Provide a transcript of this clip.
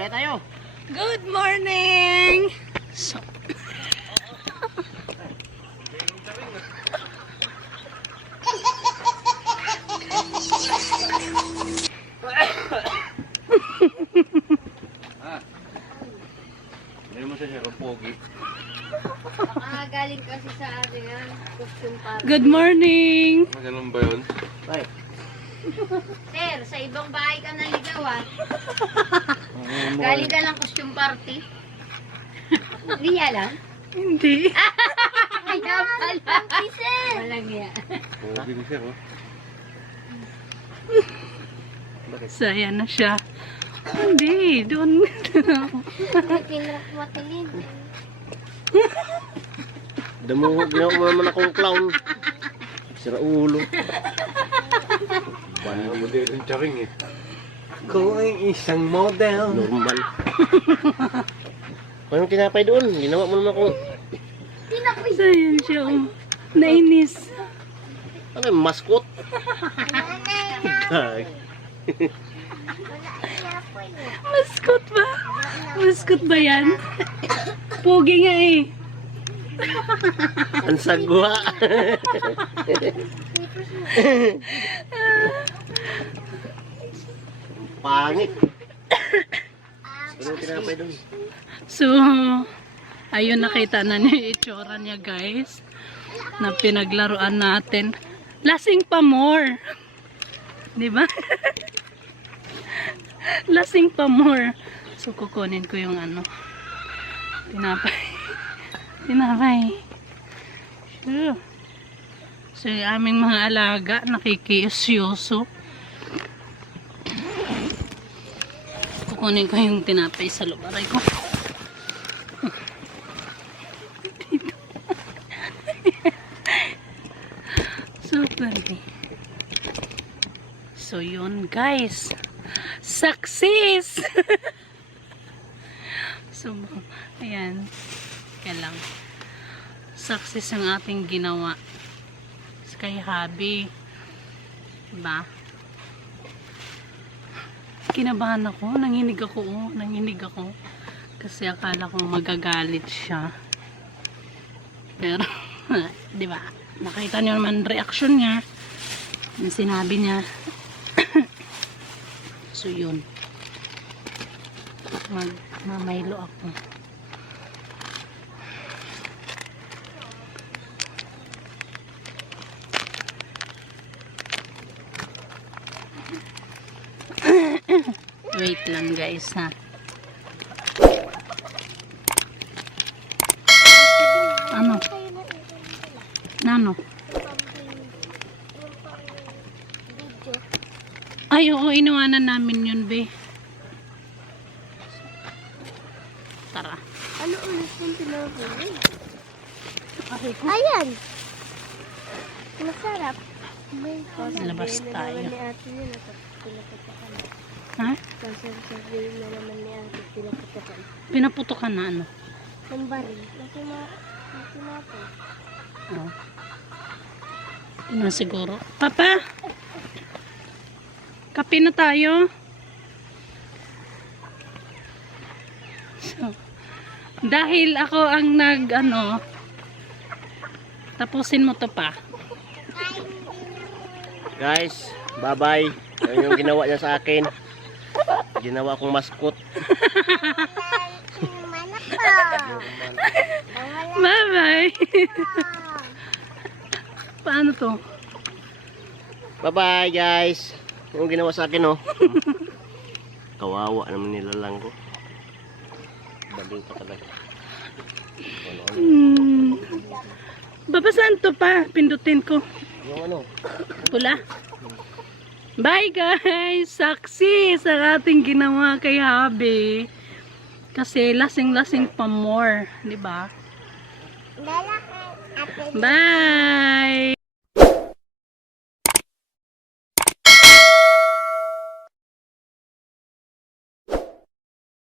Kaya tayo. Good morning! So, Meron mo siya pogi. Galing kasi sa ating costume party. good morning! Ganun ba yun? Ay. Sir, sa ibang bahay ka naligaw Galing ka ng costume party. Hindi niya alam? Hindi. Kaya pala. Walang niya. Pogi mo siya, oh. So, ayan na siya. Hindi, doon. Matilin. Damo, ginawa mo naman akong clown. Sira ulo. Bano mo din yung charing eh. Ko ay isang model. Normal. Anong tinapay doon? Ginawa mo naman akong... So, ayan siya. Oh. Nainis. Ano yung mascot? Ay. Maskot ba? Maskot ba yan? Pogi nga eh. Ang sagwa. Pangit. Anong tinapay doon? So, ayun, nakita na niya yung itsura niya, guys. Na pinaglaruan natin. Lasing pa more. Diba? Lasing pa more. So, kukunin ko yung ano. Tinapay. Tinapay. Sure. So, yung aming mga alaga, nakikiusyoso. Kukunin ko yung tinapay sa lubaray ko. Dito. Super. So, yun, guys. Success! So, ayan. Kaya lang. Success ang ating ginawa. Kay Habi. Diba? Kinabahan ako. Nanginig ako. Oh. Nanginig ako. Kasi akala ko magagalit siya. Pero, diba? Nakita niyo naman reaction niya. Yung sinabi niya. So, yun. Magmamaylo ako. Wait lang, guys, ha. Ano? Nano? Ay, oo, inuwanan namin yun, be. Tara. Ano ulit yung pinagawa? Ayan! Masarap. Labas tayo. Ni ate yun, pinaputokan. Ha? Sasabihin na naman ni ate, pinaputokan. Pinaputokan na ano? Ang baril. Kasi natin. Oo. Yun na siguro. Papa! Kape na tayo. So, dahil ako ang tapusin mo to pa. Guys, bye-bye. Yan yung ginawa niya sa akin. Ginawa akong mascot. Bye-bye. Paano to? Bye-bye, guys. Yung ginawa sa akin, oh. Kawawa naman nilalang ko. Baling pa talaga. Babasaan to pa? Pindutin ko. Yung ano? Pula. Bye, guys. Success ang ating ginawa kay Habi. Kasi lasing-lasing pa more. Diba? Bye!